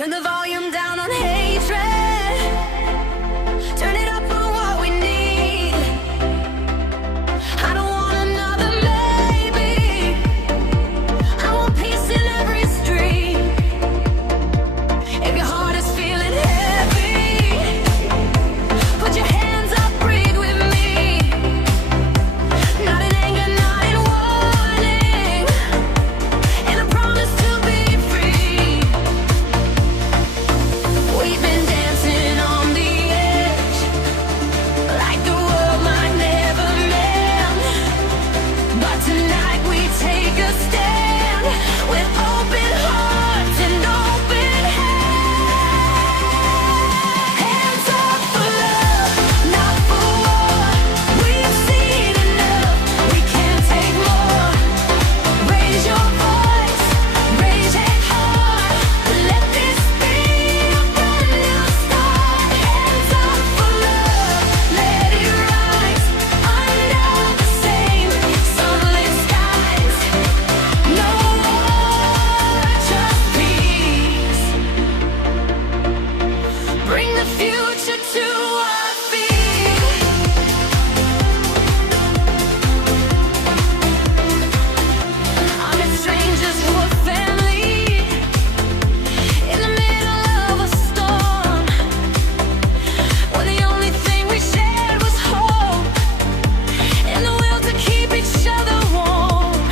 Turn the volume down on hatred. Turn it up for what we need. I don't want another maybe. I want peace in every street. If your heart is feeling heavy, put your hands up, breathe with me. Not in anger, not in warning, and I promise to be free. We've been dancing on the edge, like the world might never mend. But tonight we take a stand with open hearts and open hands. Hands up for love, not for war. We've seen enough, we can't take more. Raise your voice, raise it hard. Let this be a brand new start. Hands up for love, let it rise. Under the same sunlit skies. No war, just peace. Bring the future to our feet. I met strangers who were family in the middle of a storm, where the only thing we shared was hope and the will to keep each other warm.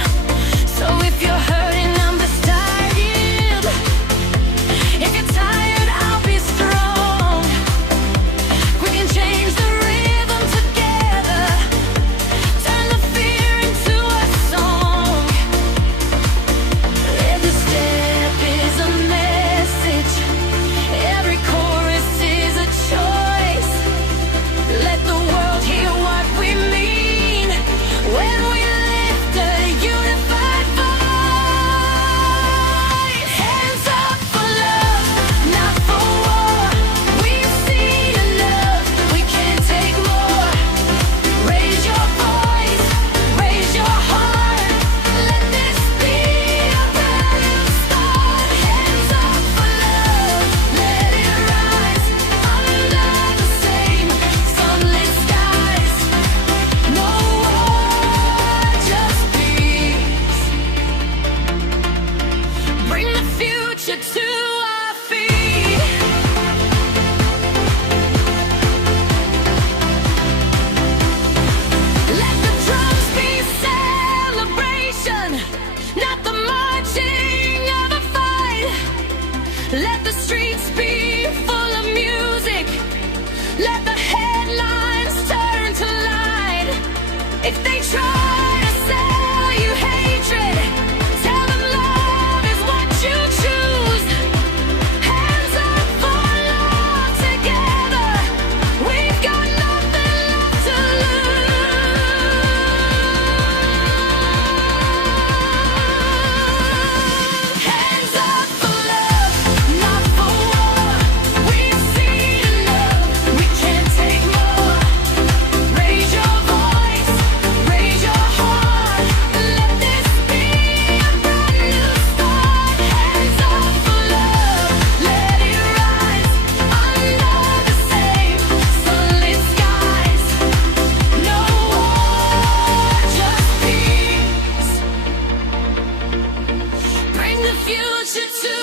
So if you're hurting, I'm beside you. If you're tired, I'll be strong. We can change the rhythm together. Turn the fear into a song. Every step is a message. Every chorus is a choice. Let the world hear what we mean when we lift a unified voice. Hands up for love, not for war. We've seen enough, we can't take more. Raise your voice, raise your heart. Let this be a brand new start. Hands up for love, let it rise. Under the same sunlit skies. No war, just peace. Bring the future to our feet. Let the drums be celebration, not the marching of a fight. Let the streets be full of music. Let the headlines turn to light. If they try to sell you hatred, tell them love is what you choose. Hands up for love together. We've got nothing left to lose. Hands up for love, not for war. We've seen enough, we can't take more. Raise your voice, raise your heart. Let this be a brand new start. Hands up for love, let it rise. Under the same sunlit skies. No war, just peace. Bring the future to